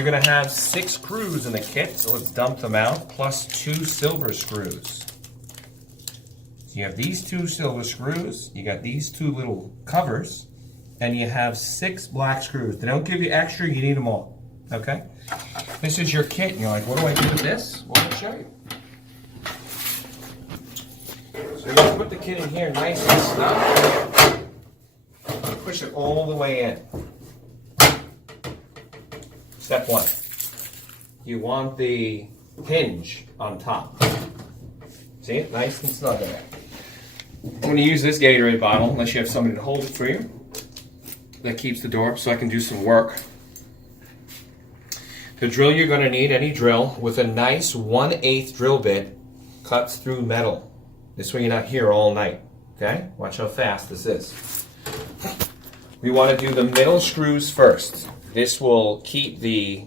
you're going to have 6 screws in the kit, so let's dump them out, plus 2 silver screws. So you have these 2 silver screws, you got these 2 little covers, and you have 6 black screws. They don't give you extra, you need them all. Okay? This is your kit, and you're like, what do I do with this? Well, I'll show you. So you're going to put the kit in here nice and snug. Push it all the way in. Step 1. You want the hinge on top. See it? Nice and snug in there. I'm going to use this Gatorade bottle, unless you have somebody to hold it for you. That keeps the door up so I can do some work. The drill you're going to need, any drill, with a nice 1/8 drill bit, cuts through metal. This way you're not here all night. Okay? Watch how fast this is. We want to do the middle screws first. This will keep the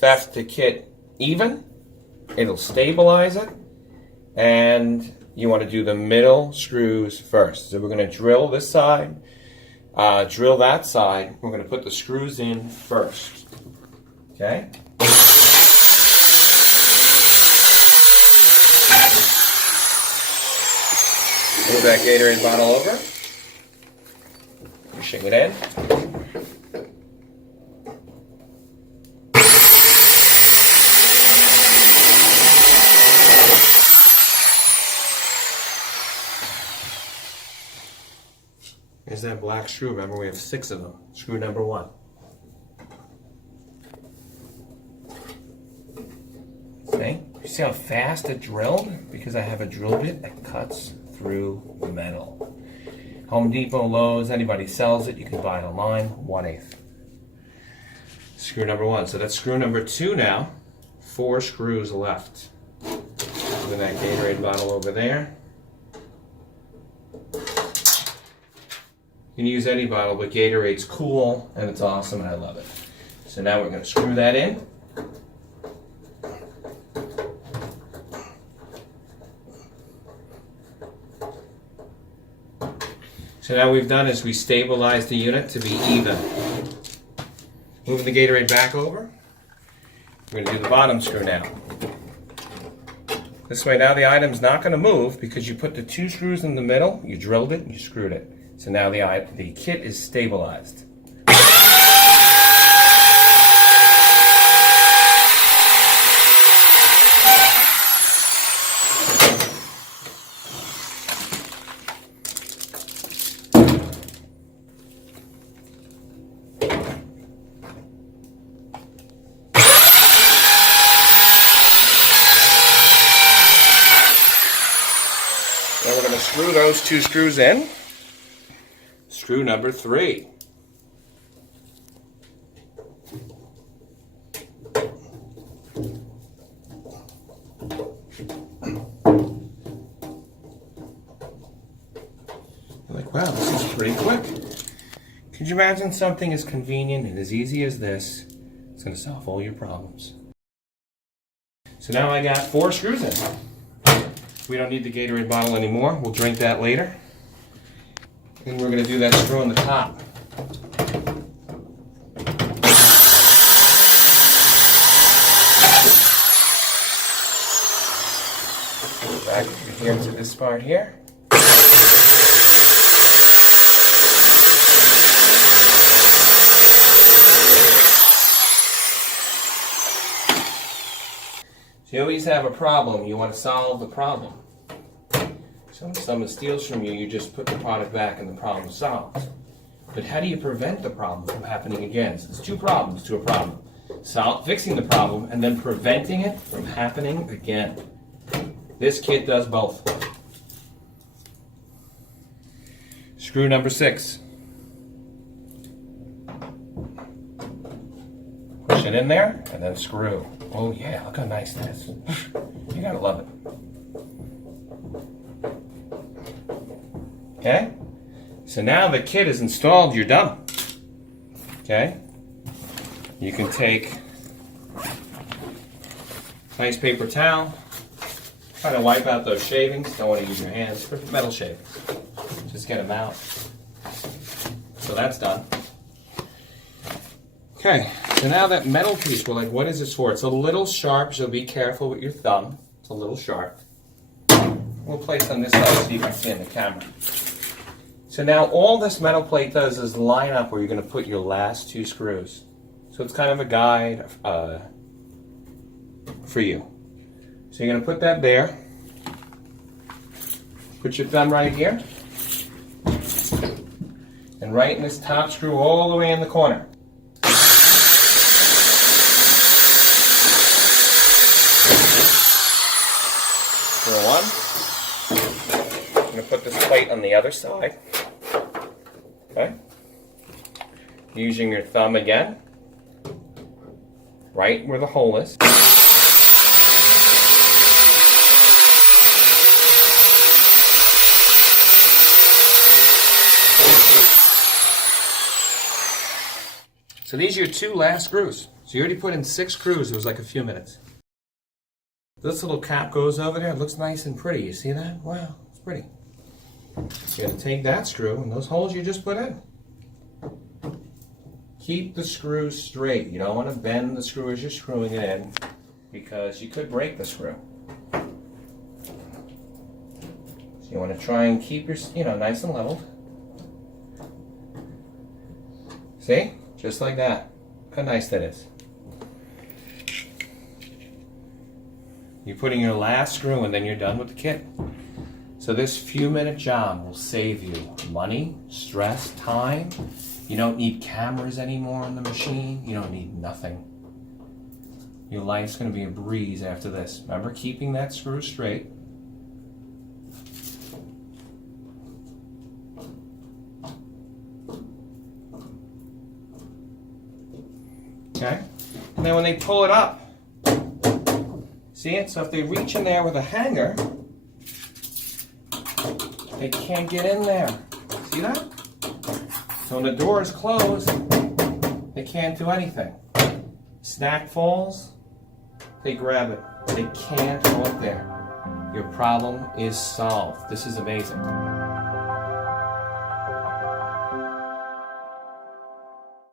theft to kit even. It'll stabilize it. And you want to do the middle screws first. So we're going to drill this side, drill that side. We're going to put the screws in first. Okay? Move that Gatorade bottle over. Pushing it in. There's that black screw. Remember, we have 6 of them. Screw number 1. See? You see how fast it drilled? Because I have a drill bit that cuts through the metal. Home Depot, Lowe's, anybody sells it. You can buy it online. 1/8. Screw number 1. So that's screw number 2 now. 4 screws left. Put that Gatorade bottle over there. You can use any bottle, but Gatorade's cool and it's awesome and I love it. So now we're going to screw that in. So now what we've done is we stabilized the unit to be even. Moving the Gatorade back over. We're going to do the bottom screw now. This way now the item's not going to move because you put the 2 screws in the middle, you drilled it, and you screwed it. So now the kit is stabilized. Now we're going to screw those 2 screws in. Screw number 3. You're like, wow, this is pretty quick. Could you imagine something as convenient and as easy as this? It's going to solve all your problems. So now I got 4 screws in. We don't need the Gatorade bottle anymore. We'll drink that later. And we're going to do that screw on the top. Go back here to this part here. So you always have a problem. You want to solve the problem. So when someone steals from you, you just put the product back and the problem is solved. But how do you prevent the problem from happening again? So there's 2 problems to a problem. Fixing the problem and then preventing it from happening again. This kit does both. Screw number 6. Push it in there and then screw. Oh yeah, look how nice that is. You gotta love it. Okay? So now the kit is installed, you're done. Okay? You can take a nice paper towel, try to wipe out those shavings. Don't want to use your hands for metal shavings. Just get them out. So that's done. Okay, so now that metal piece, we're like, what is this for? It's a little sharp, so be careful with your thumb. It's a little sharp. We'll place on this side so you can see in the camera. So now all this metal plate does is line up where you're going to put your last 2 screws. So it's kind of a guide for you. So you're going to put that there. Put your thumb right here. And right in this top screw all the way in the corner. One. I'm going to put this plate on the other side. Okay. Using your thumb again. Right where the hole is. So these are your 2 last screws. So you already put in 6 screws. It was like a few minutes. This little cap goes over there. It looks nice and pretty. You see that? Wow, it's pretty. You gotta take that screw and those holes you just put in. Keep the screws straight. You don't want to bend the screw as you're screwing it in because you could break the screw. So you want to try and keep your, nice and leveled. See? Just like that. Look how nice that is. You're putting your last screw and then you're done with the kit. So this few-minute job will save you money, stress, time. You don't need cameras anymore on the machine. You don't need nothing. Your life's going to be a breeze after this. Remember keeping that screw straight. Okay? And then when they pull it up, see it? So if they reach in there with a hanger, they can't get in there. See that? So when the door is closed, they can't do anything. Snack falls, they grab it. They can't go up there. Your problem is solved. This is amazing.